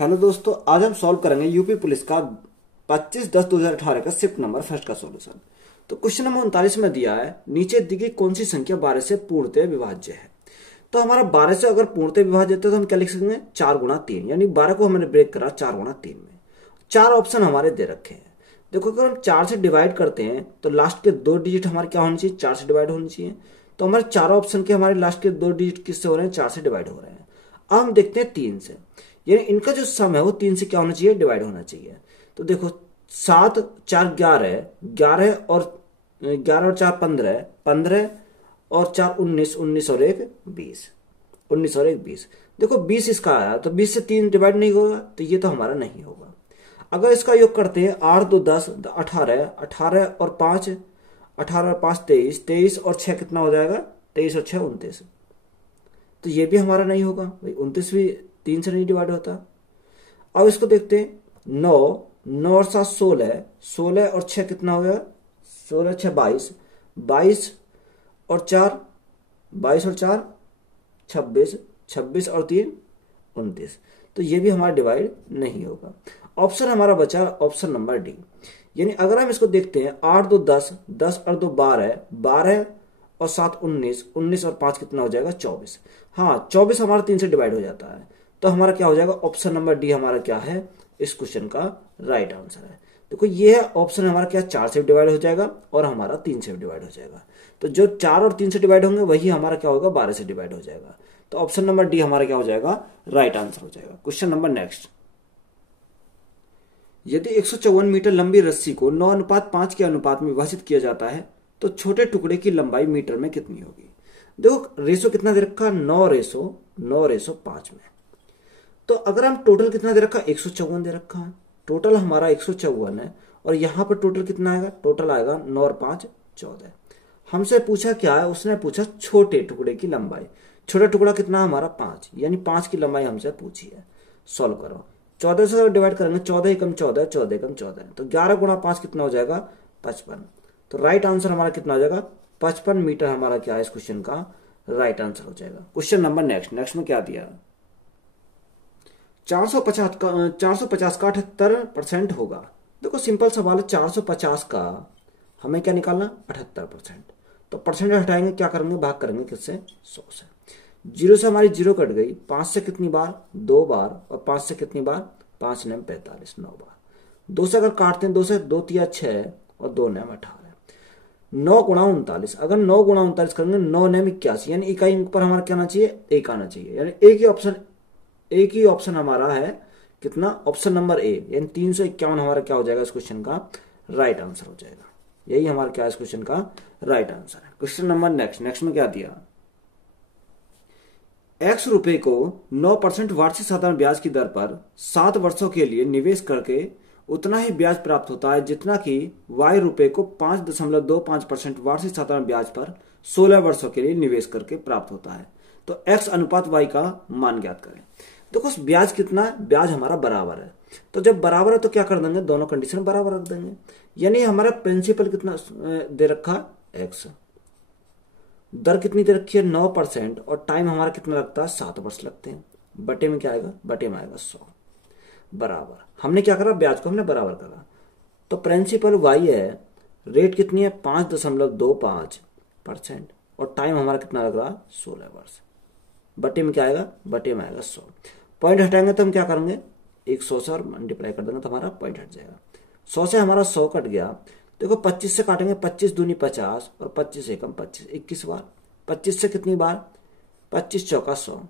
Hello दोस्तों, आज हम सॉल्व करेंगे यूपी पुलिस का 25/10/2018 का शिफ्ट नंबर फर्स्ट का सॉल्यूशन। तो क्वेश्चन नंबर 39 में दिया है, नीचे दी गई कौन सी संख्या 12 से पूर्णतः विभाज्य है। तो हमारा 12 से अगर पूर्णतः विभाज्य है तो हम क्या लिख सकते हैं, 4×3, यानी 12 को हमने ब्रेक करा 4×3 में। चार ऑप्शन हमारे दे रखे हैं। देखो, अगर हम 4 से डिवाइड करते हैं तो लास्ट के 2 डिजिट हमारे क्या होनी चाहिए, 4 से डिवाइड होनी चाहिए। तो हमारे चारों ऑप्शन के हमारे लास्ट के 2 डिजिट किससे हो रहे हैं, 4 से डिवाइड हो रहे हैं। अब हम देखते हैं 3 से, यानी इनका जो सम है वो 3 से क्या होना चाहिए, डिवाइड होना चाहिए। तो देखो, 7 4 11, 11 और 4 15, 15 और 4 19, 19 और 1 20, 19 और 1 20। देखो 20 इसका आया, तो 20 से 3 डिवाइड नहीं होगा, तो ये तो हमारा नहीं होगा। अगर इसका योग करते हैं, 8 2 10, 18, 18 और 5, 18 और 5 23, 23 और 6 कितना हो जाएगा, 23 और 6 29। तो ये भी हमारा नहीं होगा भाई, 29 भी 3 से नहीं डिवाइड होता। अब इसको देखते हैं, 9, 9 और 7 16, 16 और 6 कितना हो गया, 16 6 22, 22 और 4, 22 और 4 26, 26 और 3 29। तो ये भी हमारा डिवाइड नहीं होगा। ऑप्शन हमारा बचा ऑप्शन नंबर डी। यानी अगर हम इसको देखते हैं, 8 2 10, 10 और 2 12, 12 और 7 19, 19 और 5 कितना हो जाएगा, 24। हाँ, 24 हमारा 3 से डिवाइड हो जाता है। तो हमारा क्या हो जाएगा, ऑप्शन नंबर डी हमारा क्या है, इस क्वेश्चन का राइट आंसर है। देखो, ये है ऑप्शन हमारा क्या, 4 से डिवाइड हो जाएगा और हमारा 3 से डिवाइड हो जाएगा। तो जो 4 और 3 से डिवाइड होंगे वही हमारा क्या होगा, 12 से डिवाइड हो जाएगा। तो ऑप्शन नंबर डी हमारा क्या हो जाएगा, राइट आंसर हो जाएगा। क्वेश्चन नंबर नेक्स्ट, यदि 154 मीटर लंबी रस्सी को 9:5 के अनुपात में विभाजित किया जाता है तो छोटे टुकड़े की लंबाई मीटर में कितनी होगी। देखो, रेशो कितना दे रखा, 9:5 में। तो अगर हम टोटल कितना दे रखा, 154 दे रखा है। टोटल हमारा 154 है और यहां पर टोटल कितना आएगा, टोटल आएगा 9 और 5 14। हमसे पूछा क्या है, उसने पूछा छोटे टुकड़े की लंबाई। छोटा टुकड़ा कितना हमारा 5, यानी 5 की लंबाई हमसे पूछी है। सॉल्व करो, 14 से डिवाइड करेंगे, 14 एकम 14, 14 एकम 14, तो 11 गुणा 5 कितना हो जाएगा, 55। तो राइट आंसर हमारा कितना हो जाएगा, 55 मीटर हमारा क्या है, इस क्वेश्चन का राइट आंसर हो जाएगा। क्वेश्चन नंबर नेक्स्ट में क्या दिया, 450 का 78% होगा। देखो सिंपल सवाल है, 450 का हमें क्या निकालना, 78%। तो परसेंट हटाएंगे, क्या करेंगे, भाग करेंगे किससे, 100 से। 0 से हमारी 0 कट गई, 5 से कितनी बार, 2 बार, और 5 से कितनी बार, 5 9 45, 9 बार। 2 से अगर काटते हैं, 2 से 2 3 6 और 2 9 18, 9 गुणा 39। अगर 9 गुणा 39 करेंगे, 9 9 81, यानी इकाई पर हमारा क्या आना चाहिए, 1 आना चाहिए। यानी एक ही ऑप्शन हमारा है कितना, ऑप्शन नंबर ए, यानी 351 हमारा क्या हो जाएगा, इस क्वेश्चन का राइट आंसर हो जाएगा। यही हमारा क्या, इस क्वेश्चन का राइट आंसर है। क्वेश्चन नंबर नेक्स्ट में क्या दिया, X रुपए को 9% वार्षिक साधारण ब्याज की दर पर 7 वर्षों के लिए निवेश करके उतना ही ब्याज प्राप्त होता है जितना कि Y रुपए को 5.25% वार्षिक साधारण ब्याज पर 16 वर्षों के लिए निवेश करके प्राप्त होता है। तो X अनुपात Y का मान ज्ञात करें। देखो, ब्याज कितना है, ब्याज हमारा बराबर है। तो जब बराबर है तो क्या कर देंगे, दोनों कंडीशन बराबर रख देंगे। यानी हमारा प्रिंसिपल कितना दे रखा, X, दर कितनी दे रखी है, 9%, और टाइम हमारा कितना लगता है, 7 वर्ष लगते हैं। बटे में क्या आएगा, बटे में आएगा 100, बराबर। हमने क्या करा, ब्याज को हमने बराबर करा। तो प्रिंसिपल Y है, रेट कितनी है, 5.25%, और टाइम हमारा कितना लग रहा, 16 वर्ष। बटे में क्या आएगा, बटे में आएगा 100। पॉइंट हटाएंगे तो हम क्या करेंगे, 100 से और मल्टीप्लाई कर देंगे तो हमारा पॉइंट हट जाएगा। 100 से हमारा 100 कट गया। देखो 25 से काटेंगे, 25 दूनी 50 और 25 एकम 25, 21 बार। 25 से कितनी बार, 25 चौका 100।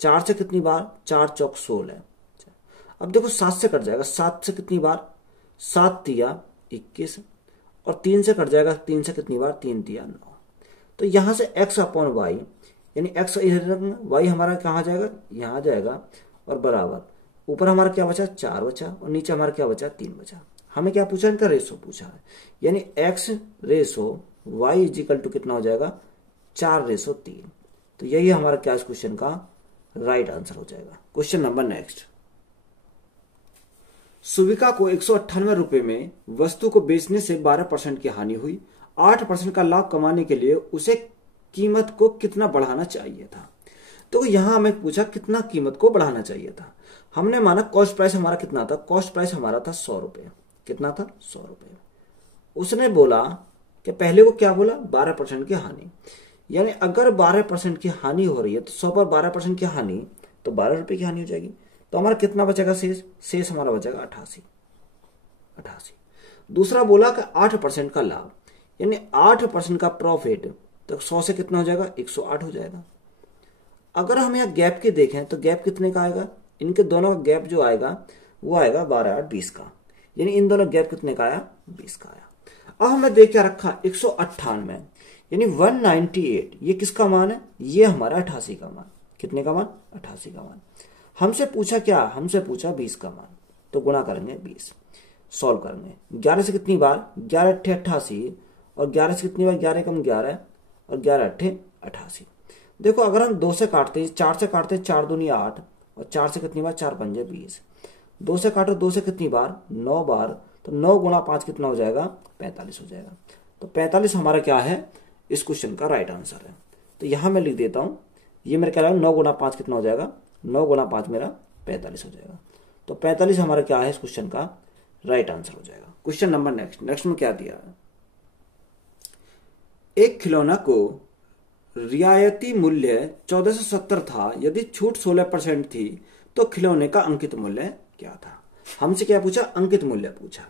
4 से कितनी बार, 4 चौक 16। अब देखो 7 से कट जाएगा, 7 से कितनी बार, 7 तिया 21, और 3 से कट जाएगा, 3 से कितनी बार, 3 तिया 9। तो यहां से x अपॉन वाई, यानी x इधर, y हमारा कहाँ जाएगा, यहाँ जाएगा, और बराबर ऊपर हमारा क्या बचा, 4 बचा, और नीचे हमारा क्या बचा, 3 बचा। हमें क्या पूछा, इनका रेशो पूछा है, यानी x ratio y is equal to कितना हो जाएगा, 4:3। तो यही हमारा क्या, इस क्वेश्चन का राइट आंसर हो जाएगा। क्वेश्चन नंबर नेक्स्ट, सुविका को 198 रुपए में वस्तु को बेचने से 12% की हानि हुई। 8% का लाभ कमाने के लिए उसे कीमत को कितना बढ़ाना चाहिए था। तो यहाँ हमें पूछा कितना कीमत को बढ़ाना चाहिए था। हमने माना कॉस्ट प्राइस हमारा कितना था, कॉस्ट प्राइस हमारा था 100 रुपये। कितना था, 100 रुपये। उसने बोला कि पहले को क्या बोला, 12% की हानि, यानी अगर 12% की हानि हो रही है तो 100 पर 12% की हानि तो 12 रुपये की हानि हो जाएगी। तो हमारा कितना बचेगा शेष, शेष हमारा बचेगा 88। दूसरा बोला कि 8% का लाभ, यानी 8% का प्रॉफिट, तो 100 से कितना हो जाएगा, 108 हो जाएगा। अगर हम यहाँ गैप के देखें तो गैप कितने का आएगा, इनके दोनों का गैप जो आएगा वो आएगा 12 8 20 का, यानी इन दोनों गैप कितने का आया, 20 का आया। अब हमने देख क्या रखा, 198 यानी 198, ये किसका मान है, ये हमारा 88 का मान। कितने का मान, 88 का मान। हमसे पूछा क्या, हमसे पूछा 20 का मान, तो गुणा करेंगे 20, सॉल्व करेंगे। 11 से कितनी बार, 11 8 88, और 11 से कितनी बार, 11 कम 11 और 11 8 88। देखो अगर हम 2 से काटते हैं, 4 से काटते हैं, 4 दूनी 8, और 4 से कितनी बार, 4 पंजे 20। 2 से काटो, 2 से कितनी बार, 9 बार, तो 9 गुणा 5 कितना हो जाएगा, 45 हो जाएगा। तो 45 हमारा क्या है, इस क्वेश्चन का राइट आंसर है। तो यहां मैं लिख देता हूं, ये मेरे क्या, 9 गुणा 5 कितना हो जाएगा, 9 गुणा 5 मेरा 45 हो जाएगा। तो 45 हमारा क्या है, इस क्वेश्चन का राइट आंसर हो जाएगा। क्वेश्चन नंबर नेक्स्ट में क्या दिया है, एक खिलौना को रियायती मूल्य 1470 था, यदि छूट 16% थी तो खिलौने का अंकित मूल्य क्या था। हमसे क्या पूछा, अंकित मूल्य पूछा,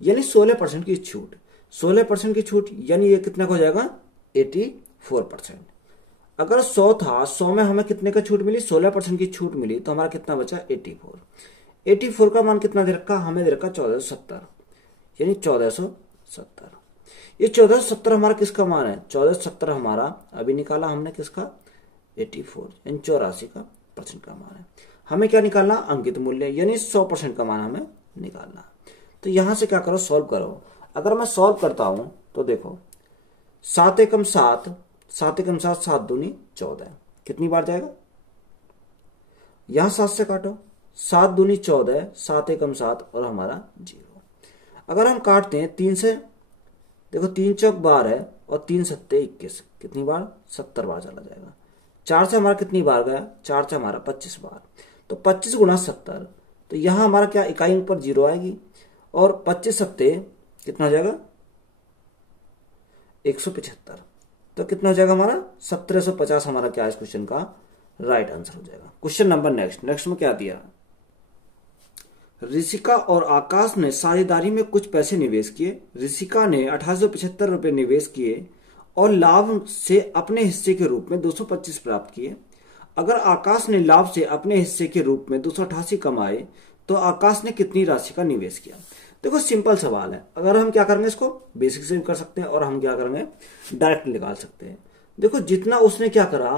यानी 16% की छूट। 16% की छूट यानी ये कितना हो जाएगा, 84%। अगर 100 था, 100 में हमें कितने का छूट मिली, 16% की छूट मिली, तो हमारा कितना बचा, 84। 84 का मान कितना दे रखा, हमें दे रखा 1470, यानी 1470। ये 1470 हमारा किसका मान है, 1470 हमारा अभी निकाला हमने किसका, 84, यानी 84 का % का मान है। हमें क्या निकालना, अंकित मूल्य, यानी 100% का मान हमें निकालना। तो यहां से क्या करो, सॉल्व करो। अगर मैं सॉल्व करता हूं तो देखो 7 एकम 7, 7 एकम 7, 7 दूनी 14, कितनी बार जाएगा, यहां 7 से काटो, 7 दूनी 14, 7 एकम 7 और हमारा 0। अगर हम काटते हैं 3 से, देखो 3 चौक 12 और 3 सत्ते 21, कितनी बार, 70 बार चला जाएगा। 4 से हमारा कितनी बार गया, 4 से हमारा 25 बार, तो 25 गुणा 70, तो यहां हमारा क्या, इकाई अंक पर 0 आएगी, और 25 सत्ते कितना हो जाएगा, 175, तो कितना हो जाएगा हमारा 1750 हमारा क्या, इस क्वेश्चन का राइट आंसर हो जाएगा। क्वेश्चन नंबर नेक्स्ट में क्या दिया, ऋषिका और आकाश ने साझेदारी में कुछ पैसे निवेश किए। ऋषिका ने 1875 रुपए निवेश किए और लाभ से अपने हिस्से के रूप में 225 प्राप्त किए। अगर आकाश ने लाभ से अपने हिस्से के रूप में 288 कमाए तो आकाश ने कितनी राशि का निवेश किया। देखो सिंपल सवाल है, अगर हम क्या करेंगे, इसको बेसिक से भी कर सकते हैं और हम क्या करेंगे, डायरेक्ट निकाल सकते हैं। देखो जितना उसने क्या करा,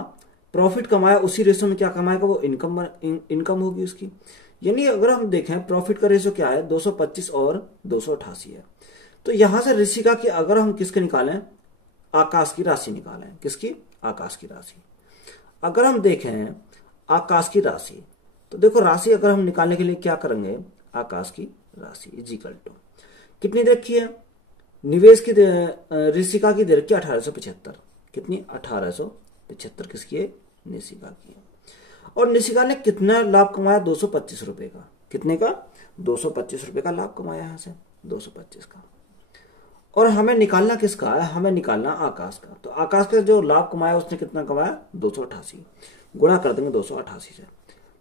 प्रॉफिट कमाया, उसी रेशो में क्या कमाएगा, वो इनकम होगी उसकी। यानी अगर हम देखें प्रॉफिट का रेशो क्या है, 225 और 288 है। तो यहां से ऋषिका की अगर हम किसके निकालें, आकाश की राशि निकालें, किसकी, आकाश की राशि। अगर हम देखें आकाश की राशि, तो देखो राशि अगर हम निकालने के लिए क्या करेंगे, आकाश की राशि इजिकल टू कितनी दे रखी है, निवेश की ऋषिका की दे रखी है 1875, कितनी, 1875 किसकी है, ऋषिका की है। और निशिका ने कितना लाभ कमाया, 225 रुपए का, कितने का, 225 रुपए का लाभ कमाया यहां से, 225 का। और हमें निकालना किसका है, हमें निकालना आकाश का। तो आकाश का जो लाभ कमाया उसने कितना कमाया, 288, गुणा कर देंगे 288 से,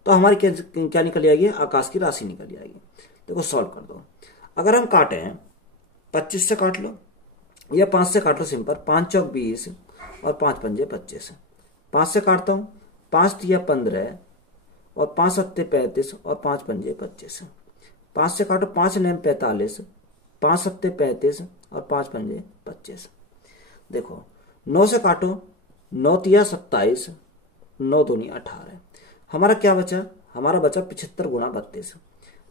तो हमारी क्या निकल आएगी, आकाश की राशि निकल आएगी। देखो सॉल्व कर दो। अगर हम काटे हैं 25 से काट लो या 5 से काट लो, सिंपल, 5 चौक 20 और 5 पंजे 25। 5 से काटता हूं, 5 तिया 15 और 5 सत्ते 35 और 5 पंजे 25। 5 से काटो, 5 नेम 45, 5 सत्ते 35 और 5 पंजे 25। देखो 9 से काटो, 9 तिया 27, 9 दूनी 18, हमारा क्या बचा, हमारा बचा 75 गुणा 32,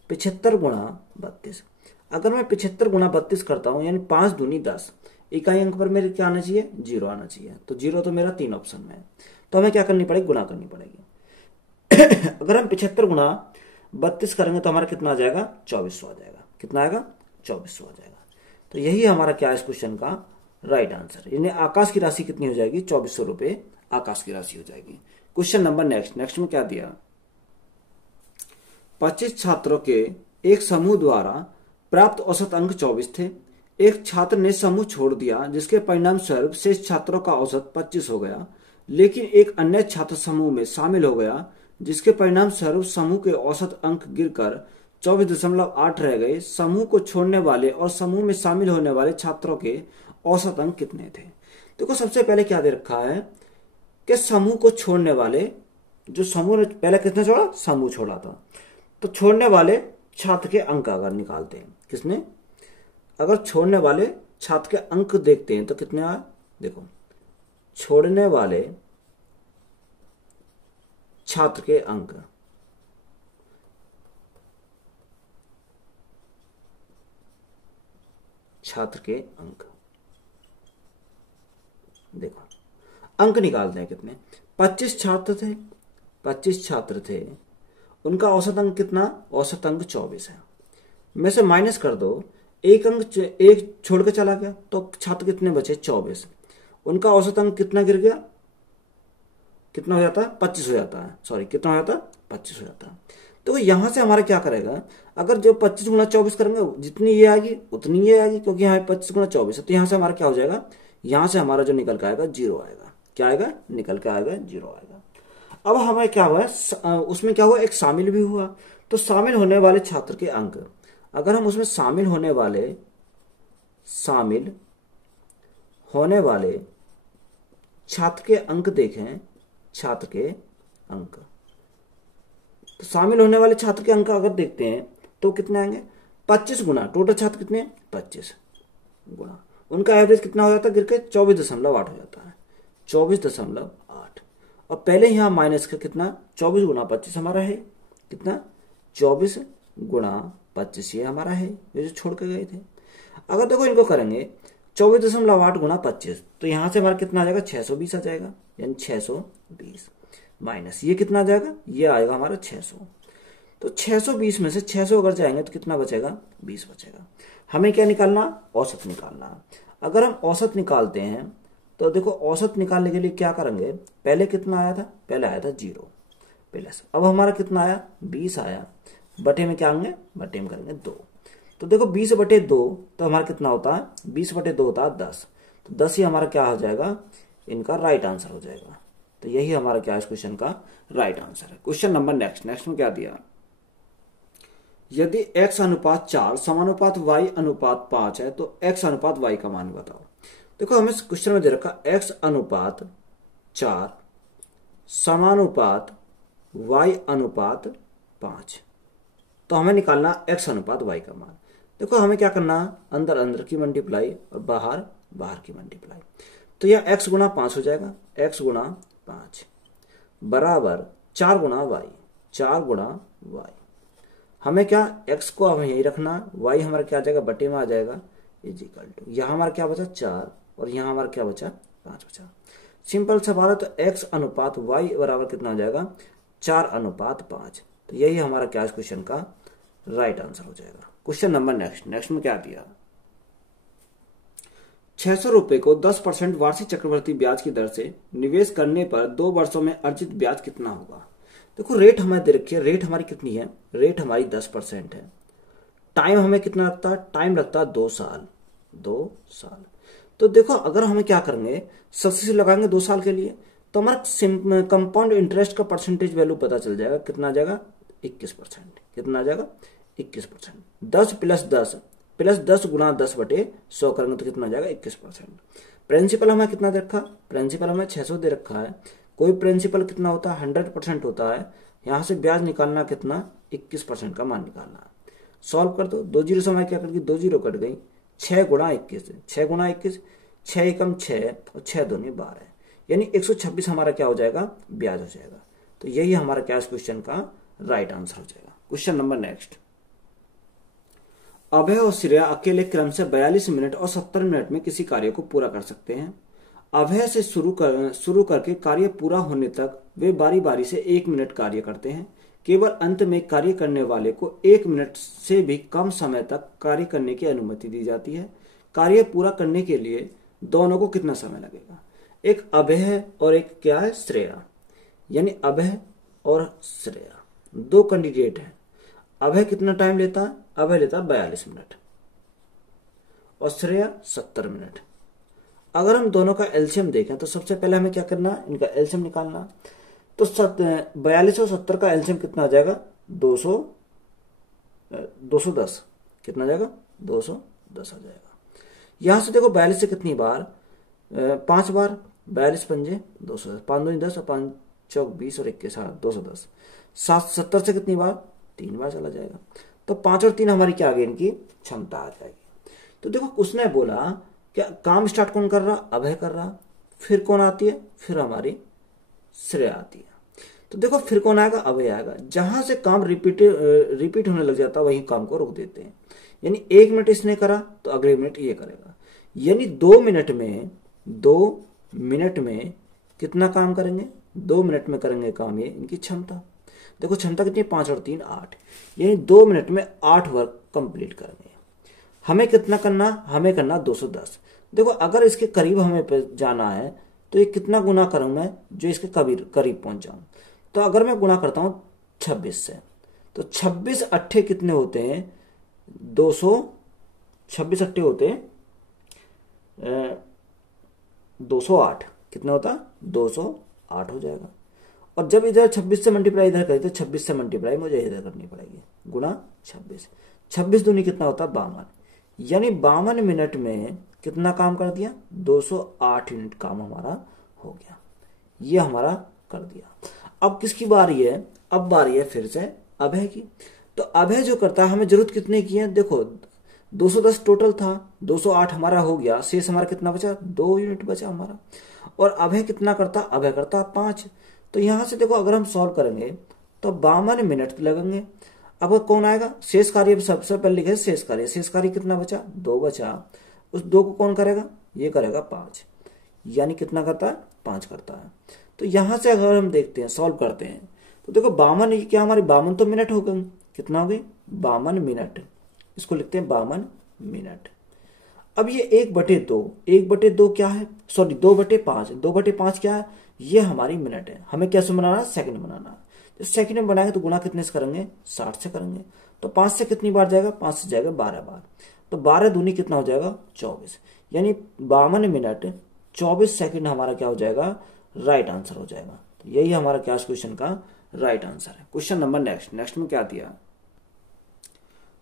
75 गुणा 32। अगर मैं 75 गुणा 32 करता हूं, यानी 5 दूनी 10, इकाई अंक पर मेरे क्या आना चाहिए, 0 आना चाहिए। तो 0 तो मेरा 3 ऑप्शन में है, तो हमें क्या करनी पड़ेगी, गुणा करनी पड़ेगी। अगर हम 75 गुणा 32 करेंगे तो हमारा कितना आ जाएगा, 2400 आ जाएगा। कितना आएगा, 2400 आ जाएगा। तो यही हमारा क्या है इस क्वेश्चन का राइट आंसर, यानी आकाश की राशि कितनी हो जाएगी, 2400 रुपए आकाश की राशि हो जाएगी। क्वेश्चन नंबर नेक्स्ट में क्या दिया, 25 छात्रों के एक समूह द्वारा प्राप्त औसत अंक 24 थे। एक छात्र ने समूह छोड़ दिया जिसके परिणाम स्वरूप शेष छात्रों का औसत 25 हो गया, लेकिन एक अन्य छात्र समूह में शामिल हो गया जिसके परिणाम स्वरूप समूह के औसत अंक गिरकर 24.8 रह गए। समूह को छोड़ने वाले और समूह में शामिल होने वाले छात्रों के औसत अंक कितने थे। देखो सबसे पहले क्या दे रखा है कि समूह को छोड़ने वाले, जो समूह ने पहले किसने छोड़ा, समूह छोड़ा था, तो छोड़ने वाले छात्र के अंक अगर निकालते हैं, किसने, अगर छोड़ने वाले छात्र के अंक देखते हैं तो कितने आए, देखो छोड़ने वाले छात्र के अंक, छात्र के अंक, देखो अंक निकालते हैं कितने, 25 छात्र थे, 25 छात्र थे, उनका औसत अंक कितना, औसत अंक 24 है। में से माइनस कर दो, एक अंक एक छोड़ के चला गया तो छात्र कितने बचे, 24, उनका औसत अंक कितना गिर गया, कितना हो जाता है, 25 हो जाता है, सॉरी कितना हो जाता है, 25 हो जाता है। तो यहां से हमारा क्या करेगा, अगर जो 25 गुना 24 करेंगे जितनी ये आएगी उतनी ये आएगी, क्योंकि यहाँ 25 गुना 24 है, तो यहां से हमारा क्या हो जाएगा, यहां से हमारा जो निकल के आएगा 0 आएगा, क्या आएगा, निकल के आएगा 0 आएगा। अब हमें क्या हुआ, उसमें क्या हुआ, एक शामिल भी हुआ, तो शामिल होने वाले छात्र के अंक, अगर हम उसमें शामिल होने वाले छात्र के अंक देखें, छात्र के अंक, तो शामिल होने वाले छात्र के अंक अगर देखते हैं तो कितने आएंगे, 25 गुना टोटल छात्र कितने, 25 गुना उनका एवरेज कितना हो जाता है, गिर के 24.8 हो जाता है, 24.8। और पहले यहां माइनस का कितना, 24 गुना 25 हमारा है कितना, 24 गुना 25 ये हमारा है, ये जो छोड़ के गए थे। अगर देखो इनको करेंगे 24.8 गुना 25, तो यहां से हमारा कितना आ जाएगा, 620 आ जाएगा, यानी 620 माइनस ये कितना आ जाएगा, ये आएगा हमारा 600। तो 620 में से 600 अगर जाएंगे तो कितना बचेगा, 20 बचेगा। हमें क्या निकालना, औसत निकालना। अगर हम औसत निकालते हैं तो देखो औसत निकालने के लिए क्या करेंगे, पहले कितना आया था, पहले आया था 0 प्लस, अब हमारा कितना आया, 20 आया, बटे में क्या आएंगे, बटे में करेंगे 2, तो देखो 20/2 तो हमारा कितना होता है, 20/2 होता है 10, तो 10 ही हमारा क्या हो जाएगा, इनका राइट आंसर हो जाएगा। तो यही हमारा क्या है इस क्वेश्चन का राइट आंसर है। क्वेश्चन नंबर नेक्स्ट में क्या दिया, यदि x अनुपात 4 समानुपात y अनुपात 5 है तो x अनुपात y का मान बताओ। देखो हमें क्वेश्चन में दे रखा x अनुपात 4 समानुपात y अनुपात 5, तो हमें निकालना x अनुपात y का मान। देखो हमें क्या करना, अंदर अंदर की मल्टीप्लाई और बाहर बाहर की मल्टीप्लाई, तो यह x गुना 5 हो जाएगा, x गुना 5 बराबर 4 गुना y, 4 गुना y। हमें क्या, x को हमें यही रखना, y हमारा क्या आ जाएगा, बटे में आ जाएगा, इज इक्वल टू, यहां हमारा क्या बचा 4 और यहां हमारा क्या बचा 5 बचा। सिंपल सवाल है, तो x अनुपात y बराबर कितना हो जाएगा, 4 अनुपात 5। तो यही हमारा क्या इस क्वेश्चन का राइट आंसर हो जाएगा। क्वेश्चन नंबर नेक्स्ट में क्या दिया, 600 रुपए को 10% वार्षिक चक्रवृद्धि ब्याज की दर से निवेश करने पर 2 वर्षों में अर्जित ब्याज कितना होगा। देखो रेट हमें दे रखी है, रेट हमारी कितनी है, रेट हमारी 10% है, टाइम हमें कितना लगता है, टाइम लगता है 2 साल, 2 साल। तो देखो अगर हमें क्या करेंगे, सब्सिडी लगाएंगे 2 साल के लिए, तो हमारा कंपाउंड इंटरेस्ट का परसेंटेज वैल्यू पता चल जाएगा, कितना आ जाएगा 21%, कितना आ जाएगा 21%। 10 प्लस 10 गुना 10/100 करेंगे तो कितना आ जाएगा 21%। प्रिंसिपल हमें कितना दे रखा, प्रिंसिपल हमें 600 दे रखा है, कोई प्रिंसिपल कितना होता है 100% होता है, यहां से ब्याज निकालना कितना 21% का मान निकालना है। सॉल्व कर दो, 2 जीरो से हमारी क्या कट गई, 2 जीरो कट गई, 6 गुणा 21, 6 गुणा 21, 6 एकम 6 और 6 दूनी 12, यानी 126 हमारा क्या हो जाएगा, ब्याज हो जाएगा। तो यही हमारा क्या इस क्वेश्चन का राइट आंसर हो जाएगा। क्वेश्चन नंबर नेक्स्ट, अभय और श्रेया अकेले क्रम से 42 मिनट और 70 मिनट में किसी कार्य को पूरा कर सकते हैं। अभय से शुरू करके कार्य पूरा होने तक वे बारी बारी से 1 मिनट कार्य करते हैं। केवल अंत में कार्य करने वाले को 1 मिनट से भी कम समय तक कार्य करने की अनुमति दी जाती है। कार्य पूरा करने के लिए दोनों को कितना समय लगेगा। एक अभय है और एक क्या है, श्रेया। यानी अभय और श्रेया, दो कैंडिडेट हैं। अभय कितना टाइम लेता है? अभय लेता है 42 मिनट और श्रेया 70 मिनट। अगर हम दोनों का एलसीएम देखें तो सबसे पहले हमें क्या करना है, इनका एलसीएम निकालना। तो 42 और 70 का एलसीएम कितना आ जाएगा? 210। कितना आ जाएगा? 210 आ जाएगा। यहां से देखो 42 से कितनी बार? 5 बार। 42 पंजे 210, 5 दूनी 10 और 5 चौक 20 और 21 210। 70 से कितनी बार? 3 बार चला जाएगा। तो 5 और 3 हमारी क्या आ गई? इनकी क्षमता आ जाएगी। तो देखो उसने बोला क्या काम स्टार्ट कौन कर रहा? अभय कर रहा। फिर कौन आती है? फिर हमारी श्रेया आती है। तो देखो फिर कौन आएगा? अभय आएगा। जहां से काम रिपीट होने लग जाता है वही काम को रोक देते हैं। यानी 1 मिनट इसने करा तो अगले मिनट ये करेगा। यानी 2 मिनट में कितना काम करेंगे? 2 मिनट में करेंगे काम ये इनकी क्षमता। देखो क्षमता कितनी? 5 और 3 8। यानी 2 मिनट में 8 वर्क कंप्लीट करेंगे। हमें कितना करना? हमें करना 210। देखो अगर इसके करीब हमें जाना है तो ये कितना गुना करूं मैं जो इसके करीब पहुंच जाऊं। तो अगर मैं गुना करता हूं 26 से, तो 26 अट्ठे कितने होते हैं? 26 अट्ठे होते हैं 208। कितना होता? 208 हो जाएगा। और जब इधर 26 से मल्टीप्लाई इधर करें तो 26 से मल्टीप्लाई मुझे इधर करनी पड़ेगी, गुना 26। 26 दूनी कितना होता? 52। यानी 52 मिनट में कितना काम कर दिया? 208 यूनिट काम हमारा हो गया। ये हमारा कर दिया। अब किसकी बारी है? अब बारी है फिर से अभय की। तो अभय जो करता है, हमें जरूरत कितने की है? देखो 210 टोटल था, 208 हमारा हो गया, शेष हमारा कितना बचा? 2 यूनिट बचा हमारा। और अभय कितना करता? अभय करता 5। तो यहां से देखो अगर हम सॉल्व करेंगे तो 52 मिनट लगेंगे। अब कौन आएगा? शेष कार्य सबसे पहले लिखे शेष कार्य। शेष कार्य कितना बचा? 2 बचा। उस 2 को कौन करेगा? ये करेगा 5। यानी कितना करता है? 5 करता है। तो यहां से अगर हम देखते हैं, सॉल्व करते हैं, तो देखो 52 क्या हमारी 52 तो मिनट हो गए। कितना हो गई? 52 मिनट। इसको लिखते हैं 52 मिनट। अब ये 1/2, 1/2 क्या है? सॉरी 2/5, 2/5 क्या है? ये हमारी मिनट है। हमें कैसे बनाना? सेकंड बनाना। तो सेकंड में बनाएंगे तो गुना कितने से करेंगे? 60 से करेंगे। तो 5 से कितनी बार जाएगा? 5 से जाएगा 12 बार। तो 12 दूनी कितना हो जाएगा? 24। यानी 52 मिनट 24 सेकंड हमारा क्या हो जाएगा? राइट आंसर हो जाएगा। तो यही हमारा क्या क्वेश्चन का राइट आंसर है। क्वेश्चन नंबर नेक्स्ट में क्या दिया?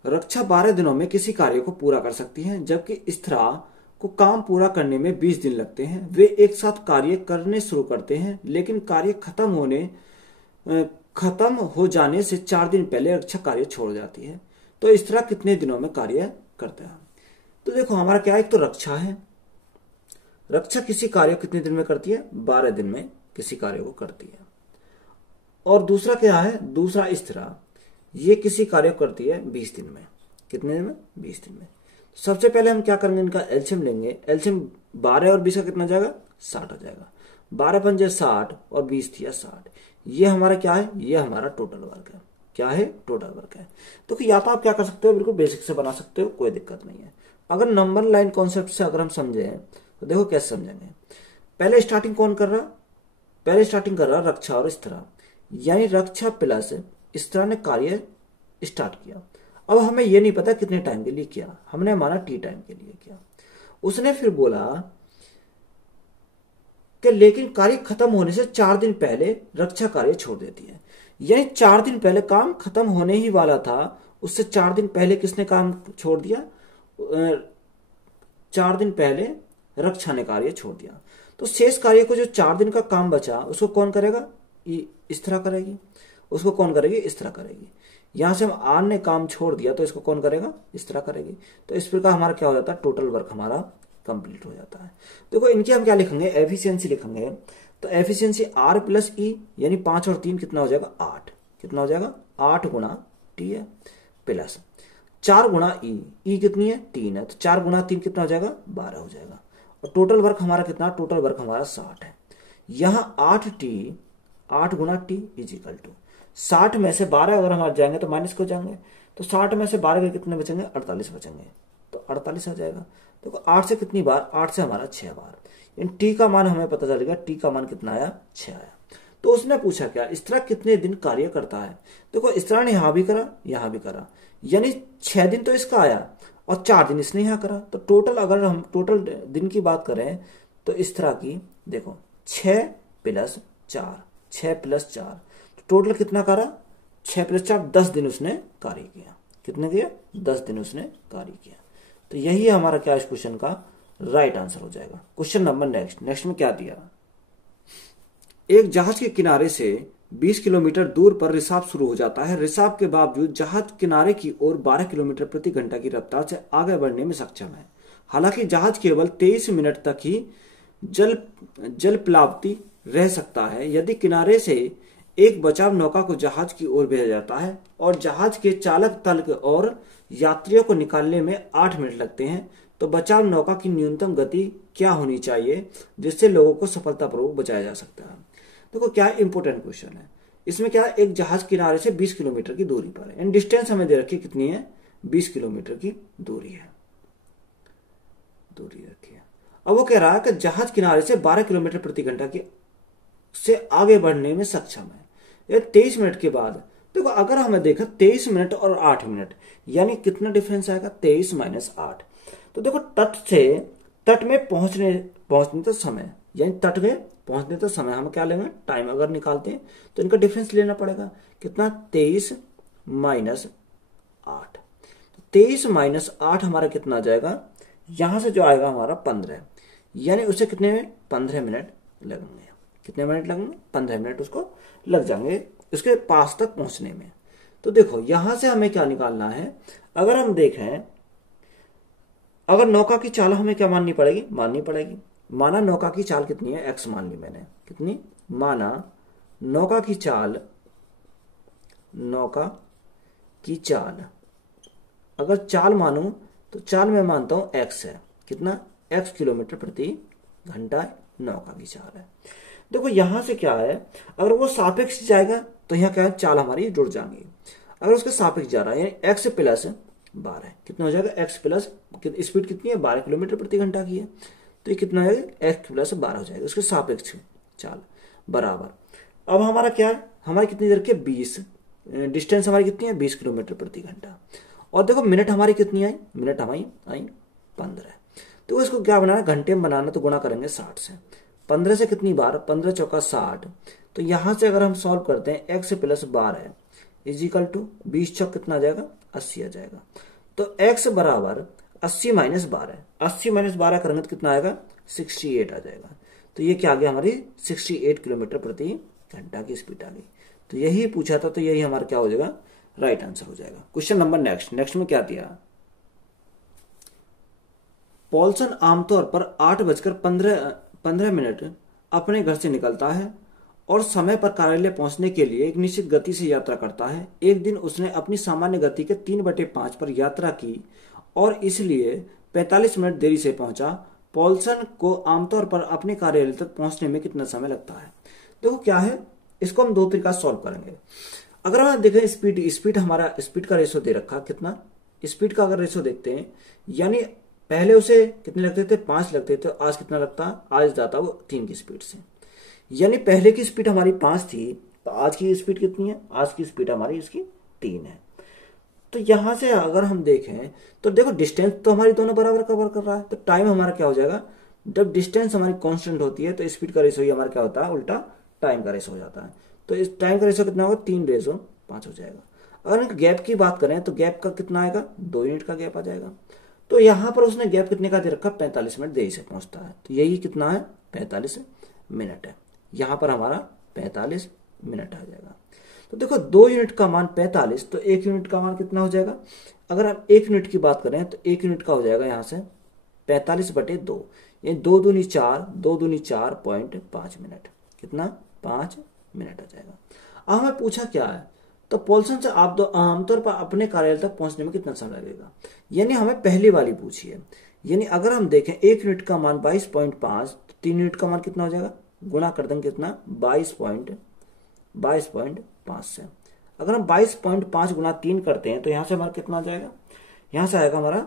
रक्षा 12 दिनों में किसी कार्य को पूरा कर सकती है, जबकि स्थिरा को काम पूरा करने में 20 दिन लगते हैं। वे एक साथ कार्य करने शुरू करते हैं, लेकिन कार्य खत्म हो जाने से 4 दिन पहले रक्षा कार्य छोड़ जाती है। तो स्थिरा कितने दिनों में कार्य करता है? तो देखो हमारा क्या है? एक तो रक्षा है। रक्षा किसी कार्य को कितने दिन में करती है? 12 दिन में किसी कार्य को करती है। और दूसरा क्या है? दूसरा स्थिरा, ये किसी कार्य को करती है 20 दिन में। कितने दिन में? 20 दिन में। सबसे पहले हम क्या करेंगे? इनका एलसीएम लेंगे। एलसीएम 12 और 20 का कितना जाएगा? 60 आ जाएगा। 12 पंजे 60 और 20 थिया 60। ये हमारा क्या है? ये हमारा टोटल वर्क है। क्या है? टोटल वर्क है। तो या तो आप क्या कर सकते हो? बिल्कुल बेसिक से बना सकते हो, कोई दिक्कत नहीं है। अगर नंबर लाइन कॉन्सेप्ट से अगर हम समझे तो देखो कैसे समझेंगे। पहले स्टार्टिंग कौन कर रहा? पहले स्टार्टिंग कर रहा रक्षा और स्थिरा। यानी रक्षा प्लस स्थिरा ने कार्य स्टार्ट किया। अब हमें यह नहीं पता कितने टाइम के लिए किया, हमने माना टी टाइम के लिए किया। उसने फिर बोला कि लेकिन कार्य खत्म होने से 4 दिन पहले रक्षा कार्य छोड़ देती है। यानी 4 दिन पहले काम खत्म होने ही वाला था, उससे 4 दिन पहले किसने काम छोड़ दिया? 4 दिन पहले रक्षा ने कार्य छोड़ दिया। तो शेष कार्य को जो 4 दिन का काम बचा उसको कौन करेगा? स्थिरा करेगी। उसको कौन करेगी? स्थिरा करेगी। यहां से हम आर ने काम छोड़ दिया तो इसको कौन करेगा? स्थिरा करेगी। तो इस प्रकार हमारा क्या हो जाता है? टोटल वर्क हमारा कंप्लीट हो जाता है। देखो इनकी हम क्या लिखेंगे? एफिशिएंसी लिखेंगे। तो एफिशिएंसी आर प्लस ई, यानी 5 और 3 कितना हो जाएगा? 8। कितना हो जाएगा? 8 गुना टी है, प्लस 4 गुना ई कितनी है? 3 है। तो 4 गुना 3 कितना हो जाएगा? 12 हो जाएगा। और टोटल वर्क हमारा कितना? टोटल वर्क हमारा 60 है। यहां 8 गुना टी इज इक्वल टू 60 में से 12 अगर हमारे जाएंगे तो माइनस को जाएंगे। तो 60 में से 12 के कितने बचेंगे? 48 बचेंगे। तो 48 आ जाएगा। देखो 8 से कितनी बार? 8 से हमारा 6 बार। इन टी का मान हमें पता चलेगा। टी का मान कितना आया? 6 आया। तो उसने पूछा क्या, इस तरह कितने दिन कार्य करता है। देखो इस तरह ने यहां भी करा यहां भी करा, यानी 6 दिन तो इसका आया और 4 दिन इसने यहां करा। तो टोटल अगर हम टोटल दिन की बात करें तो इस तरह की देखो 6 + 4, 6 + 4 टोटल कितना करा, 6 + 4 10 दिन उसने कार्य किया। कितने किया, 10 दिन उसने कार्य किया। तो यही हमारा क्या इस क्वेश्चन का राइट आंसर हो जाएगा। क्वेश्चन नंबर नेक्स्ट में क्या दिया, एक जहाज के किनारे से 20 किलोमीटर दूर पर रिसाव शुरू हो जाता है। रिसाव के बावजूद जहाज किनारे की ओर 12 किलोमीटर प्रति घंटा की रफ्तार से आगे बढ़ने में सक्षम है। हालांकि जहाज केवल 23 मिनट तक ही जल प्लावती रह सकता है। यदि किनारे से एक बचाव नौका को जहाज की ओर भेजा जाता है और जहाज के चालक तल और यात्रियों को निकालने में 8 मिनट लगते हैं, तो बचाव नौका की न्यूनतम गति क्या होनी चाहिए जिससे लोगों को सफलतापूर्वक बचाया जा सकता है। देखो क्या इंपॉर्टेंट क्वेश्चन है। इसमें क्या, एक जहाज किनारे से 20 किलोमीटर की दूरी पर है, डिस्टेंस हमें दे रखी कितनी है, 20 किलोमीटर की दूरी रखी है। अब वो कह रहा है कि जहाज किनारे से 12 किलोमीटर प्रति घंटा की से आगे बढ़ने में सक्षम है। ये 23 मिनट के बाद, देखो अगर हमें देखा 23 मिनट और 8 मिनट यानी कितना डिफरेंस आएगा, 23 - 8। तो देखो तट में पहुंचने तो समय, यानी तट में पहुंचने तो समय हम क्या लेंगे, टाइम अगर निकालते हैं तो इनका डिफरेंस लेना पड़ेगा। कितना, 23 - 8। 23 - 8 हमारा कितना आ जाएगा, यहां से जो आएगा हमारा 15, यानी उसे कितने में 15 मिनट लगेंगे। कितने मिनट लगेंगे, 15 मिनट उसको लग जाएंगे उसके पास तक पहुंचने में। तो देखो यहां से हमें क्या निकालना है, अगर हम देखें, अगर नौका की चाल हमें क्या माननी पड़ेगी, माना नौका की चाल कितनी है, x मान ली मैंने, कितनी, माना नौका की चाल अगर चाल मानूं तो चाल में मानता हूं x है, कितना, x किलोमीटर प्रति घंटा नौका की चाल है। देखो यहां से क्या है, अगर वो सापेक्ष जाएगा तो यहाँ क्या है, चाल हमारी जुड़ जाएंगी। अगर उसके सापेक्ष जा रहा है x + 12, कितना हो जाएगा, x प्लस स्पीड कितनी है, 12 किलोमीटर प्रति घंटा की है, तो ये कितना हो जाएगा, x + 12 हो जाएगा। उसके सापेक्ष चाल बराबर। अब हमारा क्या है, हमारी कितनी देर के 20, डिस्टेंस हमारी कितनी है, 20 किलोमीटर प्रति घंटा। और देखो मिनट हमारी कितनी आई, मिनट हमारी आई 15। तो इसको क्या बनाना, घंटे में बनाना, तो गुणा करेंगे 60 से। 15 से कितनी बार, 15 चौका 60। तो यहां से अगर हम सॉल्व करते हैं, x + 12 = 20 चौक कितना आ जाएगा, 80 आ जाएगा। तो x बराबर 80 - 12, 80 - 12 करेंगे तो कितना आएगा, 68 आ जाएगा। तो ये क्या आ गया, हमारी 68 किलोमीटर प्रति घंटा की स्पीड आ गई। तो यही पूछा था, तो यही हमारा क्या हो जाएगा, राइट आंसर हो जाएगा। क्वेश्चन नंबर नेक्स्ट में क्या दिया, पॉल्सन आमतौर पर 8:15 अपने घर से निकलता है और समय पर कार्यालय पहुंचने के लिए एक निश्चित गति से यात्रा करता है। एक दिन उसने अपनी सामान्य गति के 3/5 पर यात्रा की और इसलिए 45 मिनट देरी से पहुंचा। पॉल्सन को आमतौर पर अपने कार्यालय तक पहुंचने में कितना समय लगता है। देखो क्या है, इसको हम 2 तरीका सॉल्व करेंगे। अगर हम देखें स्पीड हमारा स्पीड का रेशो दे रखा, कितना, स्पीड का अगर रेशो देखते हैं, यानी पहले उसे कितने लगते थे, 5 लगते थे, आज कितना लगता, आज जाता वो 3 की स्पीड से। यानी पहले की स्पीड हमारी 5 थी, तो आज की स्पीड कितनी है, आज की स्पीड हमारी इसकी 3 है। तो यहां से अगर हम देखें तो देखो डिस्टेंस तो हमारी दोनों बराबर कवर कर रहा है, तो टाइम हमारा क्या हो जाएगा, जब डिस्टेंस हमारी कांस्टेंट होती है तो स्पीड का रेशो ही हमारा क्या होता है, उल्टा टाइम का रेशो हो जाता है। तो इस टाइम का रेशो कितना होगा, 3/5 हो जाएगा। अगर गैप की बात करें तो गैप का कितना आएगा, 2 यूनिट का गैप आ जाएगा। तो यहां पर उसने गैप कितने का दे रखा, 45 मिनट देरी से पहुंचता है, तो यही कितना है, 45 मिनट है। यहां पर हमारा 45 मिनट आ जाएगा। तो देखो 2 यूनिट का मान 45, तो 1 यूनिट का मान कितना हो जाएगा। अगर हम 1 यूनिट की बात करें तो 1 यूनिट का हो जाएगा यहां से 45/2, ये 2 दूनी 4, 2 दूनी 4.5 मिनट, कितना, 5 मिनट आ जाएगा। अब हमें पूछा क्या है, तो पॉल्सन से आप आमतौर पर अपने कार्यालय तक पहुंचने में कितना समय लगेगा, यानी हमें पहली वाली पूछी है। यानी अगर हम देखें 1 यूनिट का मान 22.5, तो 3 यूनिट का मान कितना हो जाएगा, गुणा कर देंगे कितना, 22.5 से। अगर हम 22.5 गुणा 3 करते हैं तो यहां से हमारा कितना आ जाएगा, यहां से आएगा हमारा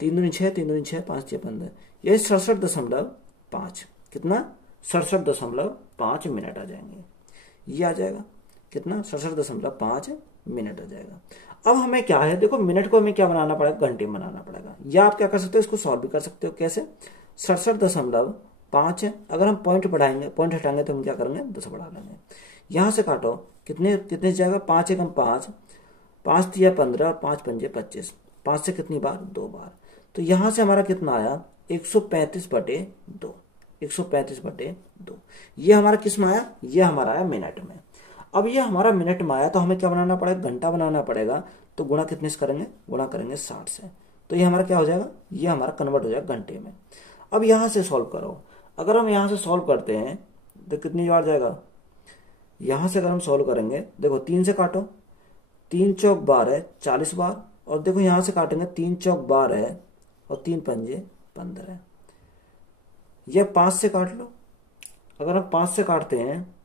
3 दूनी 6, 3 दूनी 6, 5 6 15, यही 67.5, कितना, 67.5 मिनट आ जाएंगे। ये आ जाएगा कितना, 67.5 मिनट आ जाएगा। अब हमें क्या है, देखो मिनट को हमें क्या बनाना पड़ेगा, घंटे में बनाना पड़ेगा। या आप क्या कर सकते हो, इसको सॉल्व भी कर सकते हो। कैसे, 67.5 है, अगर हम पॉइंट बढ़ाएंगे, पॉइंट हटाएंगे तो हम क्या करेंगे, 10 बढ़ा लेंगे। यहां से काटो, कितने कितने जाएगा, 5 एकम 5, 5 तिया 15, 5 पंजे 25, 5 से कितनी बार, 2 बार। तो यहां से हमारा कितना आया, 135/2, 135/2। ये हमारा किस में आया, ये हमारा आया मिनट में। अब ये हमारा मिनट में आया तो हमें क्या बनाना पड़ेगा, घंटा बनाना पड़ेगा। तो गुणा कितने से करेंगे, गुणा करेंगे 60 से। तो ये हमारा क्या हो जाएगा, ये हमारा कन्वर्ट हो जाएगा घंटे में। अब यहां से सॉल्व करो, अगर हम यहां से सॉल्व करते हैं तो कितनी बार जाएगा, यहां से अगर हम सॉल्व करेंगे, देखो 3 से काटो, 3 चौक 12, 40 बार। और देखो यहां से काटेंगे, 3 चौक 12 और 3 पंजे 15। यह 5 से काट लो, अगर हम 5 से काटते हैं,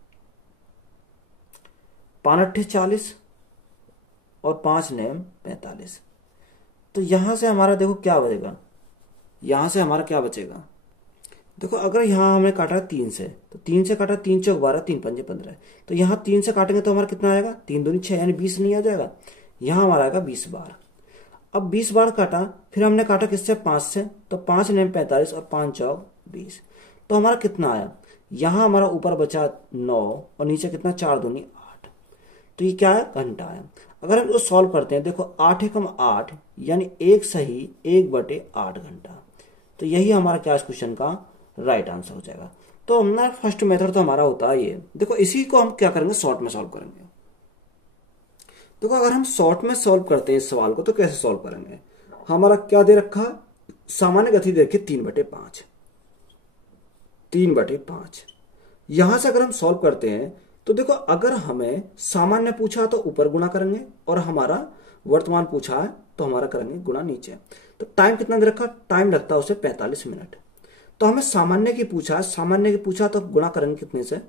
5 अट्ठे 40 और 5 नेम 45। तो यहां से हमारा देखो क्या बचेगा, यहां से हमारा क्या बचेगा, देखो अगर यहां हमने काटा 3 से, तो 3 से काटा, 3 चौक 12, 3 पंजे 15। तो यहां 3 से काटेंगे तो हमारा कितना आएगा, 3 दूनी 6 यानी 20 नहीं आ जाएगा। यहां हमारा आएगा 20 बार। अब 20 बार काटा, फिर हमने काटा किससे, 5 से। तो 5 नेम 45 और 5 चौक 20। तो हमारा कितना आया, यहां हमारा ऊपर बचा 9 और नीचे कितना, 4 दूनी 8। तो ये क्या है, घंटा है। अगर हम इसको सॉल्व करते हैं, देखो 8 एकम 8 यानी 1 सही 1/8 घंटा। तो यही हमारा क्या इस क्वेश्चन का राइट आंसर हो जाएगा। तो हमारा फर्स्ट मेथड तो हमारा होता है ये। देखो इसी को हम क्या करेंगे, शॉर्ट में सॉल्व करेंगे। देखो अगर हम शॉर्ट में सॉल्व करते हैं इस सवाल को तो कैसे सॉल्व करेंगे, हमारा क्या दे रखा, सामान्य गति दे रखी 3/5, 3/5। यहां से अगर हम सॉल्व करते हैं तो देखो अगर हमें सामान्य पूछा तो ऊपर गुणा करेंगे, और हमारा वर्तमान पूछा है तो हमारा करेंगे गुणा नीचे। तो टाइम कितना दे रखा, टाइम लगता है उसे 45 मिनट। तो हमें सामान्य की पूछा, सामान्य की पूछा तो गुणा करेंगे कितने से,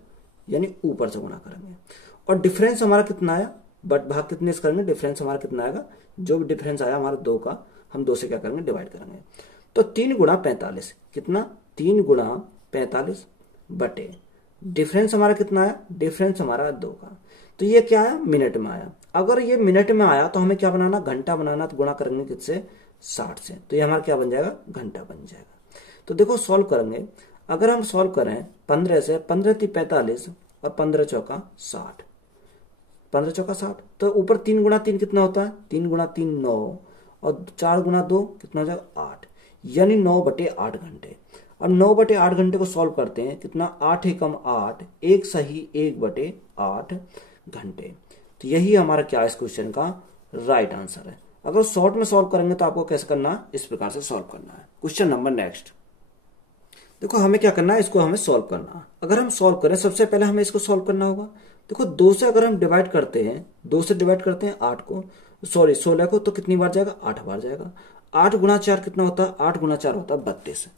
यानी ऊपर से गुणा करेंगे। और डिफरेंस हमारा कितना आया, बट भाग कितने से करेंगे, डिफरेंस हमारा कितना आएगा, जो भी डिफरेंस आया हमारा 2 का, हम 2 से क्या करेंगे, डिवाइड करेंगे। तो 3 गुणा 45 कितना, 3 गुणा 45 बटे डिफरेंस हमारा कितना आया, डिफरेंस हमारा 2 का। तो ये क्या आया, मिनट में आया। अगर ये मिनट में आया तो हमें क्या बनाना, घंटा बनाना। तो गुणा करेंगे किससे, 60 से। तो ये हमारा क्या बन जाएगा, घंटा बन जाएगा। तो देखो सॉल्व करेंगे, अगर हम सॉल्व करें 15 से, 15 × 45 और 15 चौका 60, 15 चौका 60। तो ऊपर 3 गुणा 3 कितना होता है, 3 गुणा 3 9 और 4 गुणा 2 कितना हो जाएगा, 8, यानी 9/8 घंटे। अब 9/8 घंटे को सॉल्व करते हैं, कितना, 8 एकम 8, 1 सही 1/8 घंटे। तो यही हमारा क्या है इस क्वेश्चन का राइट आंसर है। अगर शॉर्ट में सॉल्व करेंगे तो आपको कैसे करना है, इस प्रकार से सॉल्व करना है। क्वेश्चन नंबर नेक्स्ट, देखो हमें क्या करना है, इसको हमें सॉल्व करना है। अगर हम सॉल्व करें, सबसे पहले हमें इसको सॉल्व करना होगा। देखो 2 से अगर हम डिवाइड करते हैं, 2 से डिवाइड करते हैं 8 को, सॉरी 16 को, तो कितनी बार जाएगा, 8 बार जाएगा। 8 गुणा 4 कितना होता है, 8 गुणा 4 होता है 32।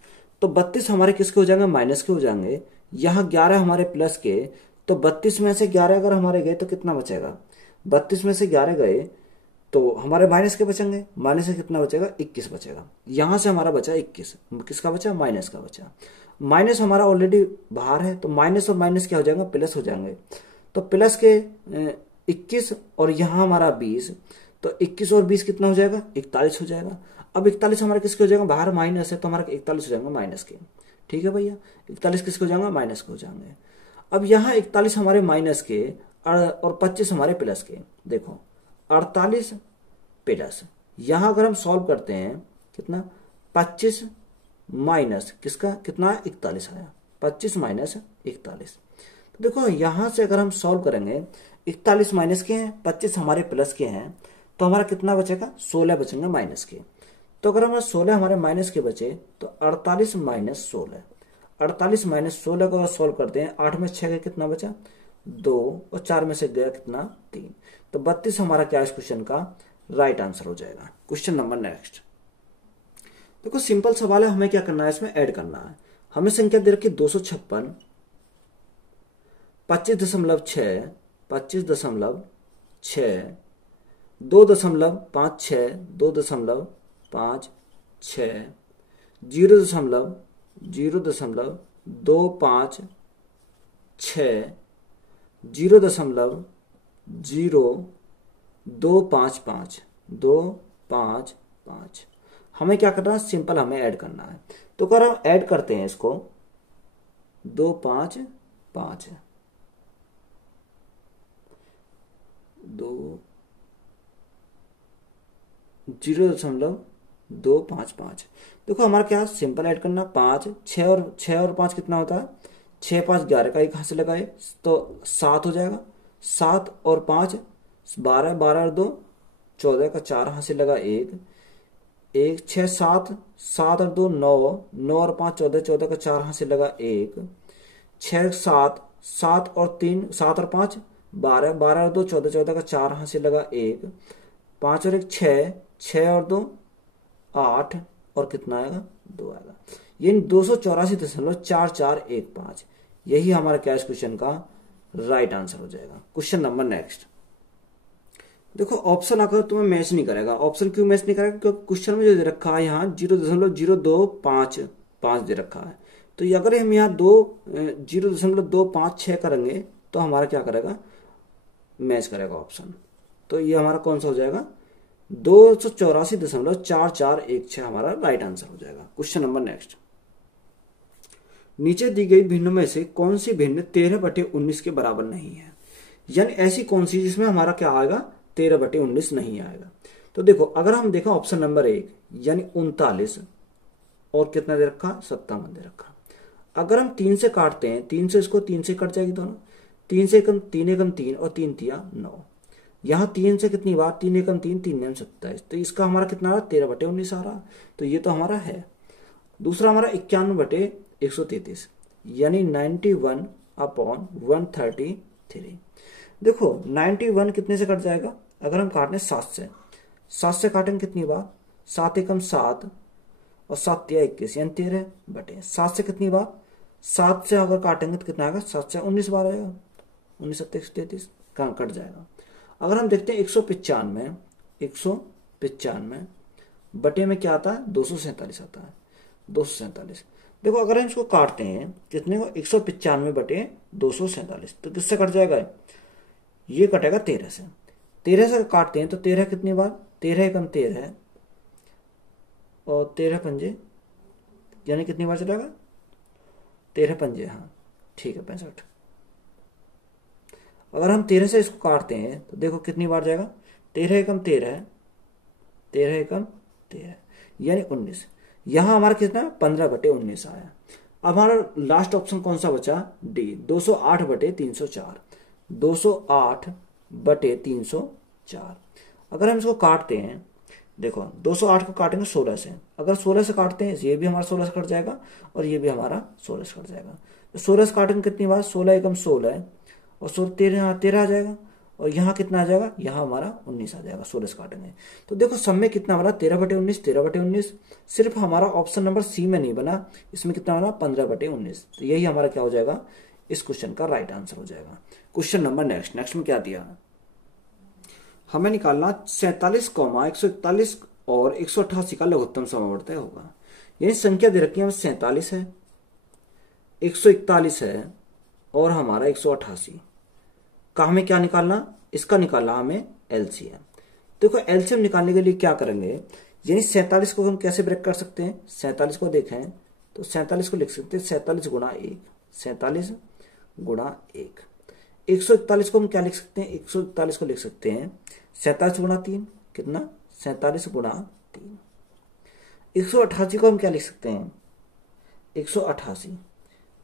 तो 32 हमारे किसके हो जाएंगे, माइनस के हो जाएंगे। यहाँ 11 हमारे प्लस के, तो 32 में से 11 अगर हमारे गए तो कितना बचेगा, 32 में से 11 गए तो हमारे माइनस के बचेंगे। माइनस से कितना बचेगा, 21 बचेगा। यहां से हमारा बचा 21, किसका बचा, माइनस का बचा। माइनस हमारा ऑलरेडी बाहर है, तो माइनस और माइनस क्या हो जाएगा, प्लस हो जाएंगे। तो प्लस के 21 और यहाँ हमारा 20, तो 21 और 20 कितना हो जाएगा, 41 हो जाएगा। अब 41 हमारा किसके हो जाएगा, बाहर माइनस है तो हमारा 41 हो जाएगा माइनस के। ठीक है भैया, 41 किसके हो जाएगा, माइनस के हो जाएंगे। अब यहाँ 41 हमारे माइनस के और 25 हमारे प्लस के। देखो 48 प्लस, यहां अगर हम सॉल्व करते हैं कितना, 25 माइनस किसका कितना है, 41 आया। 25 माइनस 41। तो देखो यहां से अगर हम सॉल्व करेंगे, 41 माइनस के हैं, 25 हमारे प्लस के हैं, तो हमारा कितना बचेगा, 16 बचेंगे माइनस के। तो अगर हमारे 16 हमारे माइनस के बचे तो 48 माइनस 16, 48 माइनस 16 को सॉल्व करते हैं, 8 में 6 कितना बचा, 2 और 4 में से गया कितना, 3। तो 32 हमारा क्या इस क्वेश्चन का राइट आंसर हो जाएगा। क्वेश्चन नंबर नेक्स्ट, देखो सिंपल सवाल है, हमें क्या करना है, इसमें ऐड करना है। हमें संख्या दे रखी 256, 25.6, 25.6, 2.56, 2.56, 0.025 6 0.0255 255। हमें क्या करना है, सिंपल हमें ऐड करना है। तो अगर हम ऐड करते हैं इसको 255 0.255। देखो हमारा क्या सिंपल ऐड करना, 5 6 और 5 कितना होता है, 6 5 11 का एक हाथ से लगाए तो 7 हो जाएगा। 7 और 5 12, 12 और 2 14 का 4 हाथ से लगा 1 1 6 7 7 और 2 9 9 और 5 14, 14 का 4 हाथ से लगा 1 6 7 7 और 3 7 और 5 12 12 और 2 14, 14 का 4 हाथ से लगा 1 5 और 1 6 6 और 2 8 और कितना आएगा 2 आएगा। ये 284.4415 यही हमारा क्या इस क्वेश्चन का राइट आंसर हो जाएगा। Question number next. देखो ऑप्शन अगर तुम्हें मैच नहीं करेगा, ऑप्शन क्यों मैच नहीं करेगा, क्योंकि क्वेश्चन में जो दे रखा है यहाँ 0.0255 दे रखा है। तो ये अगर हम यहाँ 0.256 करेंगे तो हमारा क्या करेगा, मैच करेगा ऑप्शन। तो ये हमारा कौन सा हो जाएगा, 284.4416 हमारा राइट आंसर हो जाएगा। Question number next. नीचे दी गई भिन्नों में से कौन सी भिन्न 13/19 के बराबर नहीं है, यानी ऐसी कौन सी जिसमें हमारा क्या आएगा 13/19 नहीं आएगा। तो देखो अगर हम देखें ऑप्शन नंबर 1 यानी 39 और कितना दे रखा 57 दे रखा। अगर हम 3 से काटते हैं, 3 से इसको 3 से कट जाएगी दोनों, 3 से एकम 3 एकम 3 और 3 तिया 9। यहाँ 3 से कितनी बार 3 एकम 3 3 9 27, तो इसका हमारा कितना आ रहा 13/19 आ रहा। तो ये तो हमारा है। दूसरा हमारा 91/133 यानी 91/133। देखो 91 कितने से कट जाएगा, अगर हम काटने 7 से काटेंगे कितनी बार 7 एकम 7 और 7 तिया 21 यानी 13/7 से कितनी बार 7 से अगर काटेंगे तो कितना आएगा 7 से 19 बार आएगा, 19 7 133 कहाँ कट जाएगा। अगर हम देखते हैं 195 बटे में क्या आता है 247 आता है 247। देखो अगर हम इसको काटते हैं कितने को 195/247 तो किससे कट जाएगा, ये कटेगा 13 से। 13 से काटते हैं तो 13 कितनी बार 13 एकम 13 और 13 पंजे यानी कितनी बार चलेगा 13 पंजे, हाँ ठीक है 65। अगर हम 13 से इसको काटते हैं तो देखो कितनी बार जाएगा 13 एकम 13 13 एकम 13 यानी 19। यहां हमारा कितना 15/19 आया। अब हमारा लास्ट ऑप्शन कौन सा बचा, डी 208/304 208/304। अगर हम इसको काटते हैं देखो 208 को काटेंगे 16 से, अगर 16 से काटते हैं ये भी हमारा 16 से कट जाएगा और ये भी हमारा 16 से कट जाएगा। तो 16 से काटेंगे कितनी बार 16 एकम 16 और 13 आ जाएगा और यहाँ कितना आ जाएगा, यहाँ हमारा 19 आ जाएगा 16 से काटेंगे। तो देखो सब में कितना हमारा 13/19 सिर्फ हमारा ऑप्शन नंबर सी में नहीं बना, इसमें कितना बना 15/19। तो यही हमारा क्या हो जाएगा इस क्वेश्चन का राइट आंसर हो जाएगा। क्वेश्चन नंबर नेक्स्ट में क्या दिया, हमें निकालना 47, 141 और 188 का लघुत्तम समवर्तय होगा। यानी संख्या दे रखी है 47 है 141 है और हमारा 188 का हमें क्या निकालना, इसका निकालना हमें एलसीएम। देखो एलसीएम निकालने के लिए क्या करेंगे, यानी 47 को हम कैसे ब्रेक कर सकते हैं, 47 को देखें तो 47 को लिख सकते हैं 47 गुणा 1 47 गुणा 1। 141 को हम क्या लिख सकते हैं, 141 को लिख सकते हैं 47 गुणा 3 कितना 47 गुणा 3। 188 को हम क्या लिख सकते हैं 188,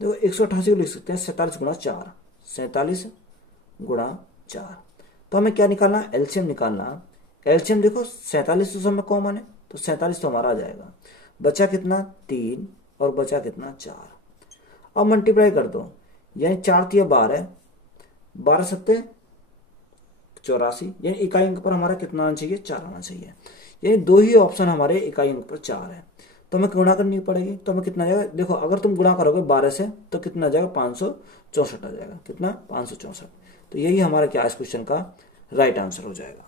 देखो 188 को लिख सकते हैं 47 गुणा 4 47 गुणा 4। तो हमें क्या निकालना एलसीएम निकालना। एलसीएम देखो 47 तो सब कॉमन है तो 47 तो हमारा आ जाएगा, बचा कितना 3 और बचा कितना 4। अब मल्टीप्लाई कर दो यानी 4 तिया 12 12 सत्ते 84 यानी इकाई अंक पर हमारा कितना आना चाहिए 4 आना चाहिए। यानी दो ही ऑप्शन हमारे इकाई अंक पर 4 है तो हमें गुणा करनी पड़ेगी। तो हमें कितना जाएगा, देखो अगर तुम गुणा करोगे 12 से तो कितना जाएगा 564 आ जाएगा, कितना 564। तो यही हमारा क्या इस क्वेश्चन का राइट आंसर हो जाएगा।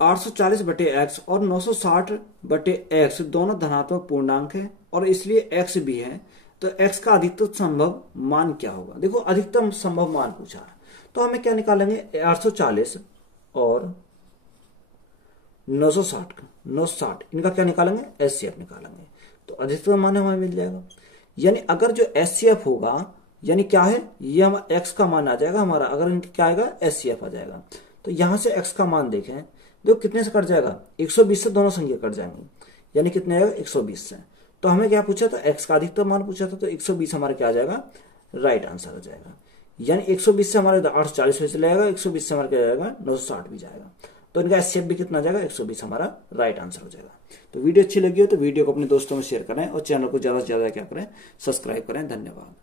840/x और 960/x दोनों धनात्मक पूर्णांक है और इसलिए x भी है तो x का अधिकतम संभव मान क्या होगा? देखो अधिकतम संभव मान पूछा है तो हमें क्या निकालेंगे, 840 और 960 इनका क्या निकालेंगे, एचसीएफ निकालेंगे। तो अधिकतम मान हमें मिल जाएगा। यानी अगर जो एचसीएफ होगा यानी क्या है, ये हम x का मान आ जाएगा हमारा, अगर इनका क्या आएगा, एचसीएफ आ जाएगा। तो यहां से x का मान देखें, देखो कितने से कट जाएगा, 120 से दोनों संख्या कट जाएंगे, यानी कितने आएगा, 120 से। तो हमें क्या पूछा था, x का अधिकतम मान पूछा था, तो 120 हमारा क्या आ जाएगा, राइट आंसर आ जाएगा। यानी 120 से हमारे 840 में चले जाएगा, 120 से हमारा क्या जाएगा, 960 भी जाएगा। तो इनका एचसीएफ भी कितना जाएगा, 120 हमारा राइट आंसर हो जाएगा। तो वीडियो अच्छी लगी हो तो वीडियो को अपने दोस्तों में शेयर करें और चैनल को ज्यादा से ज्यादा क्या करें, सब्सक्राइब करें। धन्यवाद।